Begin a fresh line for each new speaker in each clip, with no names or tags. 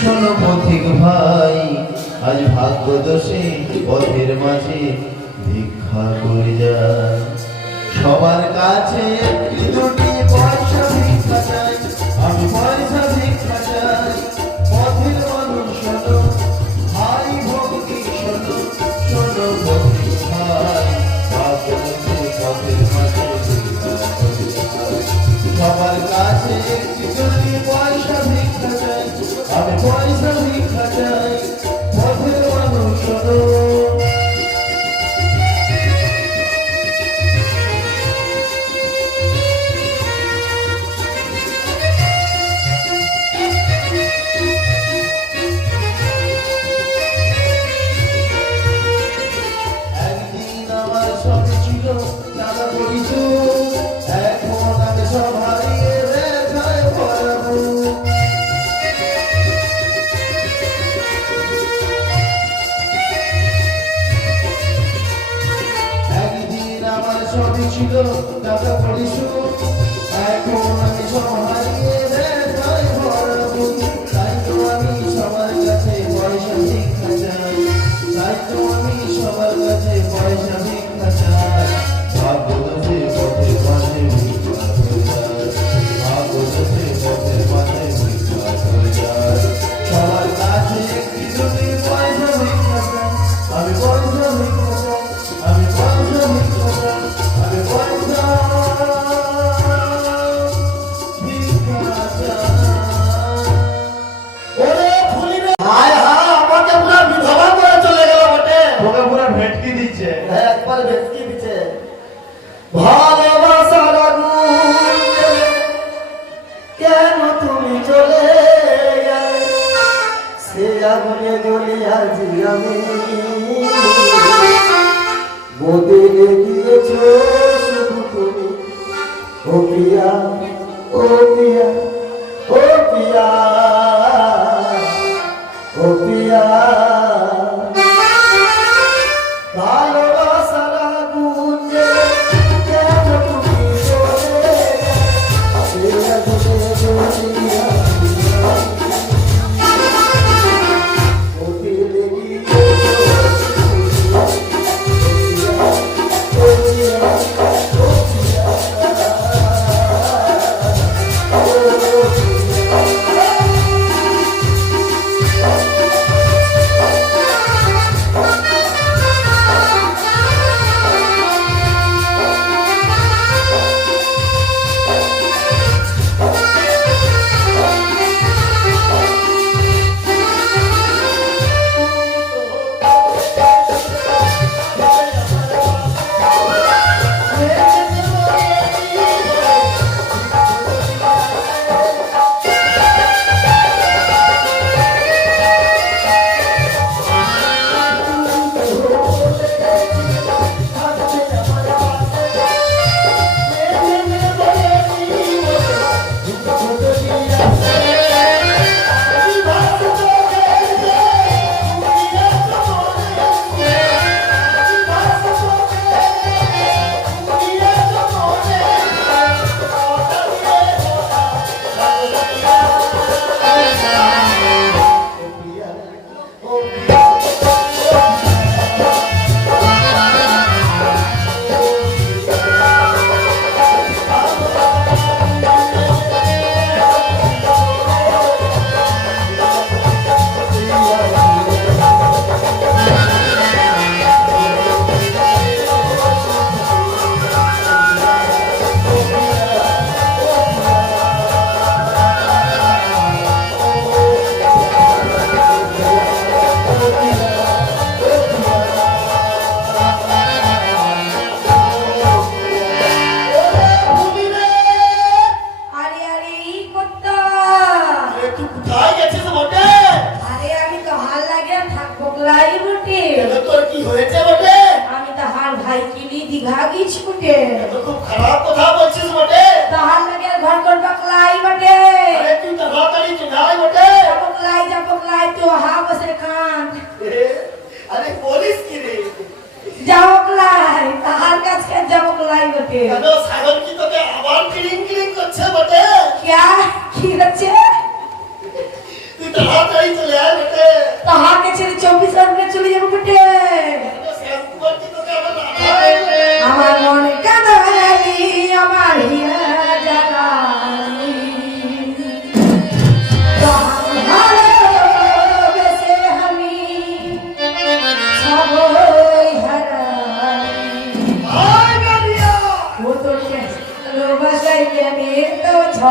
শোনো পথিক ভাই আজ ভাগ্য দোষে পথের মাঝে ভিক্ষা করে যায়। সবার কাছে দুটি আমি পয়সা ভিক্ষা
আগুনে জ্বলি আছি আমি বদলে দিয়েছ শুধু তুমি। ও পিয়া ও পিয়া ও পিয়া ও পিয়া তুই কোথায় গেছিস বটে।
আরে আমি তো হাল লাগে থাকব লাই বটে।
তোর কি হয়েছে বটে?
আমি তো হার ভাই কিনি দীঘা গেছি বটে।
তো খুব খারাপ কথা বলছিস বটে।
তো হাল লাগে ঘর বটে।
আরে তুই তাড়াতাড়ি চলে বটে।
তো হা বসে
এ, আরে বলিস কি রে?
তাহার কাছে যাব লাই বটে।
কেন ছাগল কি তোকে আবার কিলিং কিলিং করছে বটে?
क्या কি হচ্ছে?
বাড়ি চলে আয় বেটে
তাহাকে ছেড়ে চব্বিশ ঘণ্টা চলে যাব বেটে।
আমার
মনে কাঁদালি আমার হিয়া
জানালি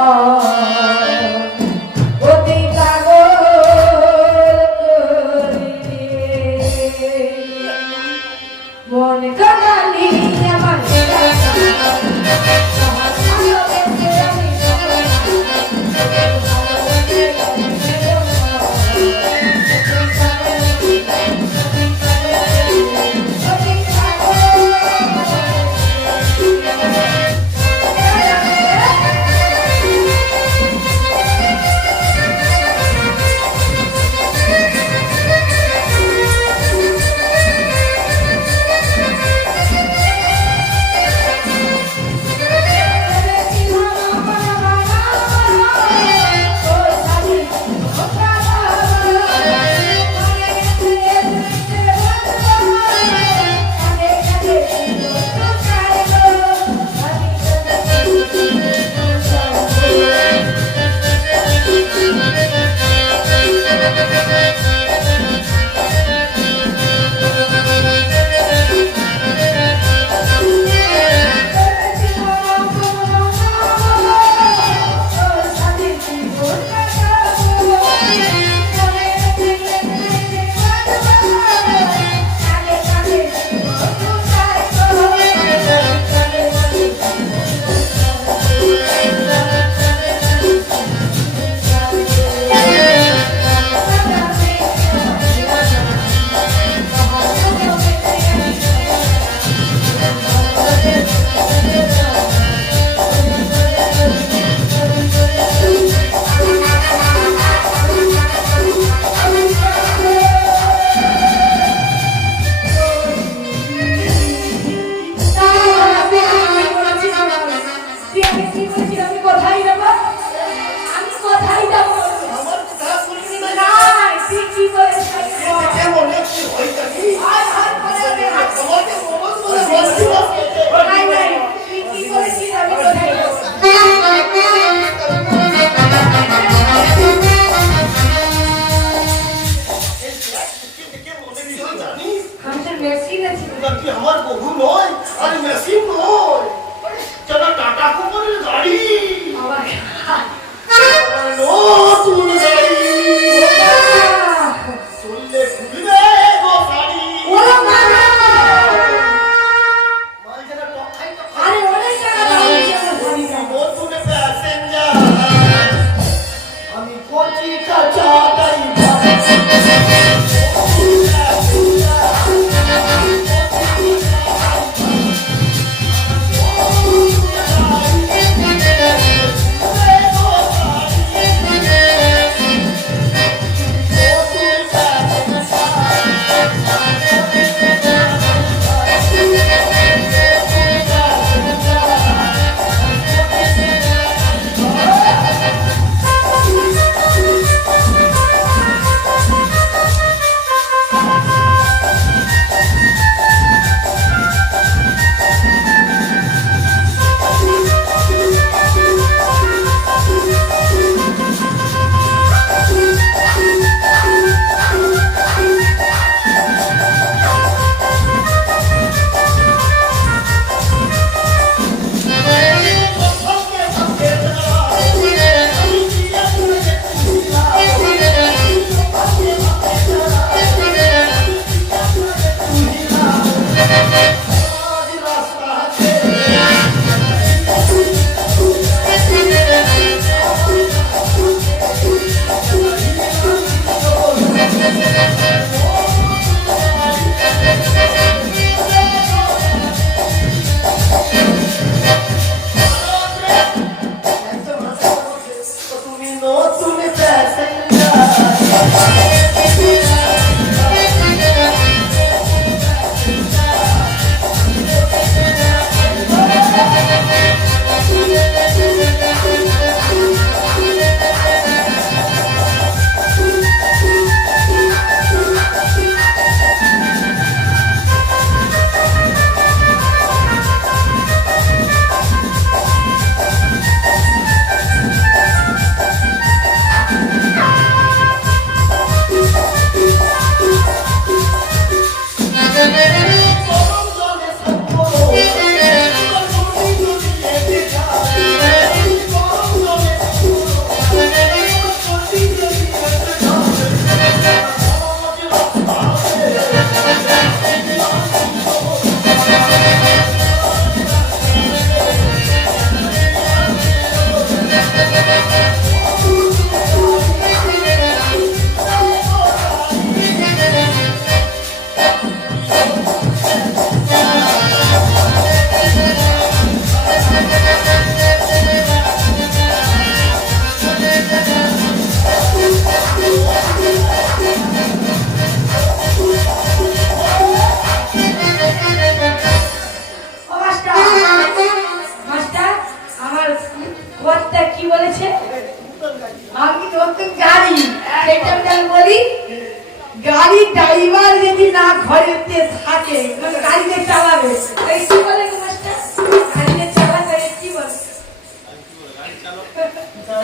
Oh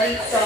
Right side.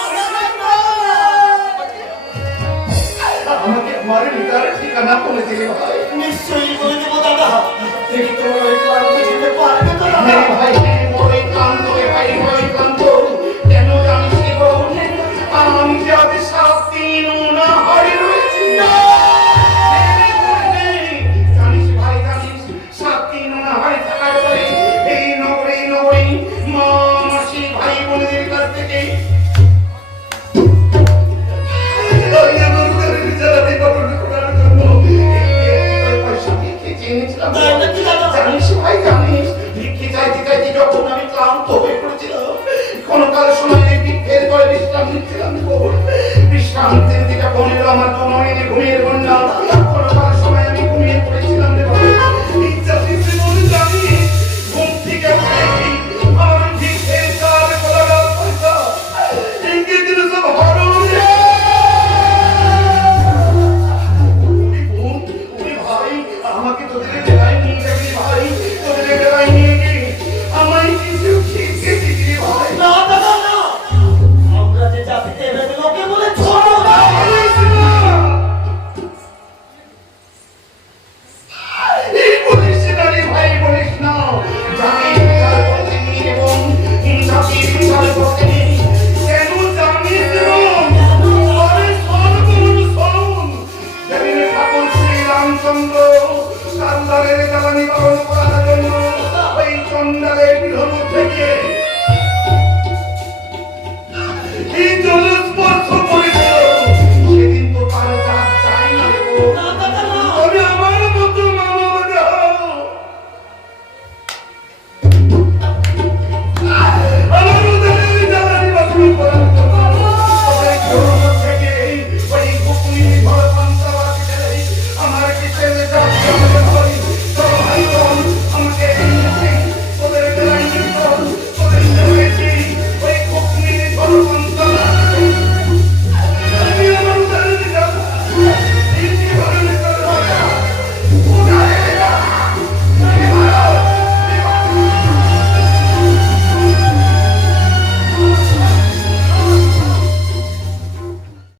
তোমার পিতার ঠিকানা বলে দিলে ভাই
নিশ্চয়ই বলে দেবো দাদা। দেখি তোমার ওই ক্লান্ত যেতে পারবে তো
হ্যাঁ, ভাই। ওই ক্লান্ত ভাই ভাই Oh.